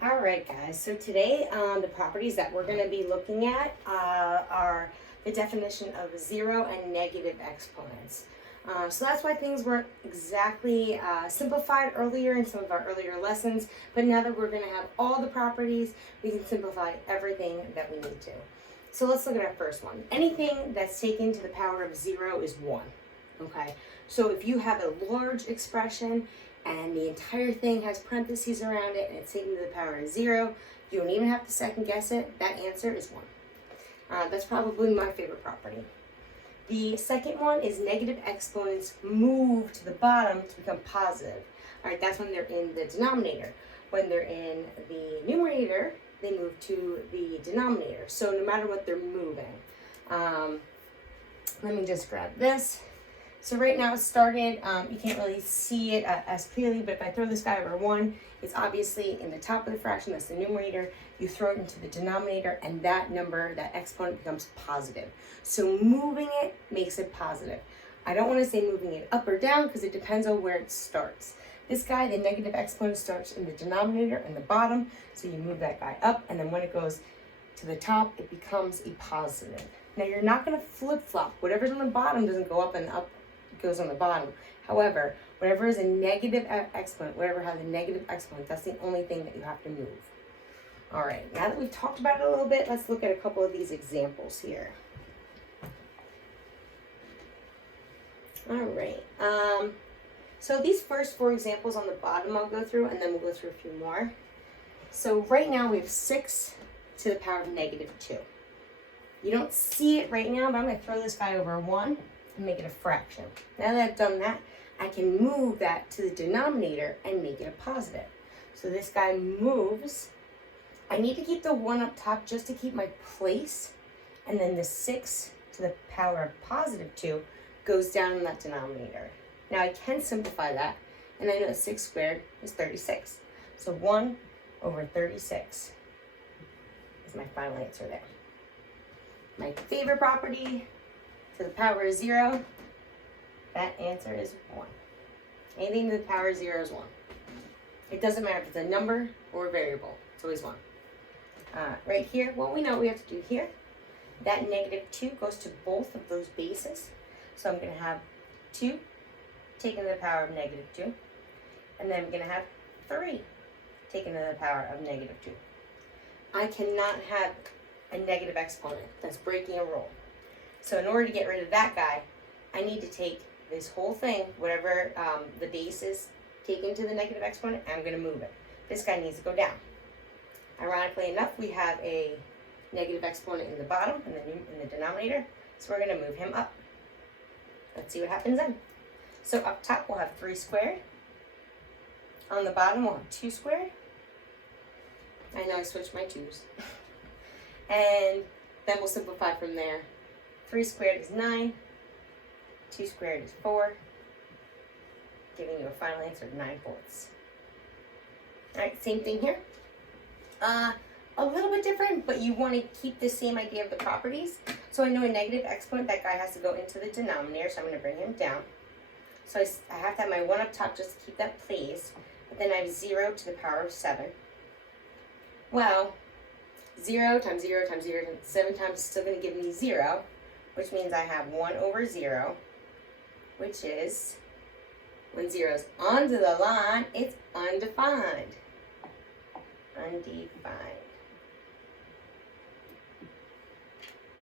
All right, guys, so today the properties that we're going to be looking at are the definition of zero and negative exponents. So that's why things weren't exactly simplified earlier in some of our earlier lessons, but now that we're going to have all the properties, we can simplify everything that we need to. So let's look at our first one. Anything that's taken to the power of zero is one, okay? So if you have a large expression and the entire thing has parentheses around it and it's taken to the power of zero, you don't even have to second guess it. That answer is one. That's probably my favorite property. The second one is negative exponents move to the bottom to become positive. All right, that's when they're in the denominator. When they're in the numerator, they move to the denominator. So no matter what they're moving. Let me just grab this. So right now it started, you can't really see it as clearly, but if I throw this guy over 1, it's obviously in the top of the fraction, that's the numerator. You throw it into the denominator and that number, that exponent becomes positive. So moving it makes it positive. I don't want to say moving it up or down because it depends on where it starts. This guy, the negative exponent starts in the denominator and the bottom, so you move that guy up, and then when it goes to the top, it becomes a positive. Now you're not going to flip-flop. Whatever's on the bottom doesn't go up and up. Goes on the bottom. However, whatever is a negative exponent, whatever has a negative exponent, that's the only thing that you have to move. All right, now that we've talked about it a little bit, let's look at a couple of these examples here. All right, so these first 4 examples on the bottom I'll go through, and then we'll go through a few more. So right now we have 6 to the power of negative 2. You don't see it right now, but I'm going to throw this guy over 1. Make it a fraction. Now that I've done that, I can move that to the denominator and make it a positive. So this guy moves. I need to keep the 1 up top just to keep my place, and then the 6 to the power of positive 2 goes down in that denominator. Now I can simplify that, and I know 6 squared is 36. So 1 over 36 is my final answer there. My favorite property, to the power of 0, that answer is 1. Anything to the power of 0 is 1. It doesn't matter if it's a number or a variable. It's always 1. Right here, well, we know what we have to do here. That negative 2 goes to both of those bases. So I'm going to have 2 taken to the power of negative 2. And then I'm going to have 3 taken to the power of negative 2. I cannot have a negative exponent. That's breaking a rule. So in order to get rid of that guy, I need to take this whole thing, whatever the base is taken to the negative exponent, I'm going to move it. This guy needs to go down. Ironically enough, we have a negative exponent in the bottom and in the denominator, so we're going to move him up. Let's see what happens then. So up top we'll have 3 squared. On the bottom we'll have 2 squared. I know I switched my 2's. And then we'll simplify from there. 3 squared is 9, 2 squared is 4, giving you a final answer of 9/4. All right, same thing here. A little bit different, but you want to keep the same idea of the properties. So I know a negative exponent, that guy has to go into the denominator, so I'm going to bring him down. So I have to have my 1 up top just to keep that place, but then I have 0 to the power of 7. Well, 0 times 0 times 0 times 7 times is still going to give me 0. Which means I have 1 over 0, which is, when 0 is onto the line, it's undefined. Undefined.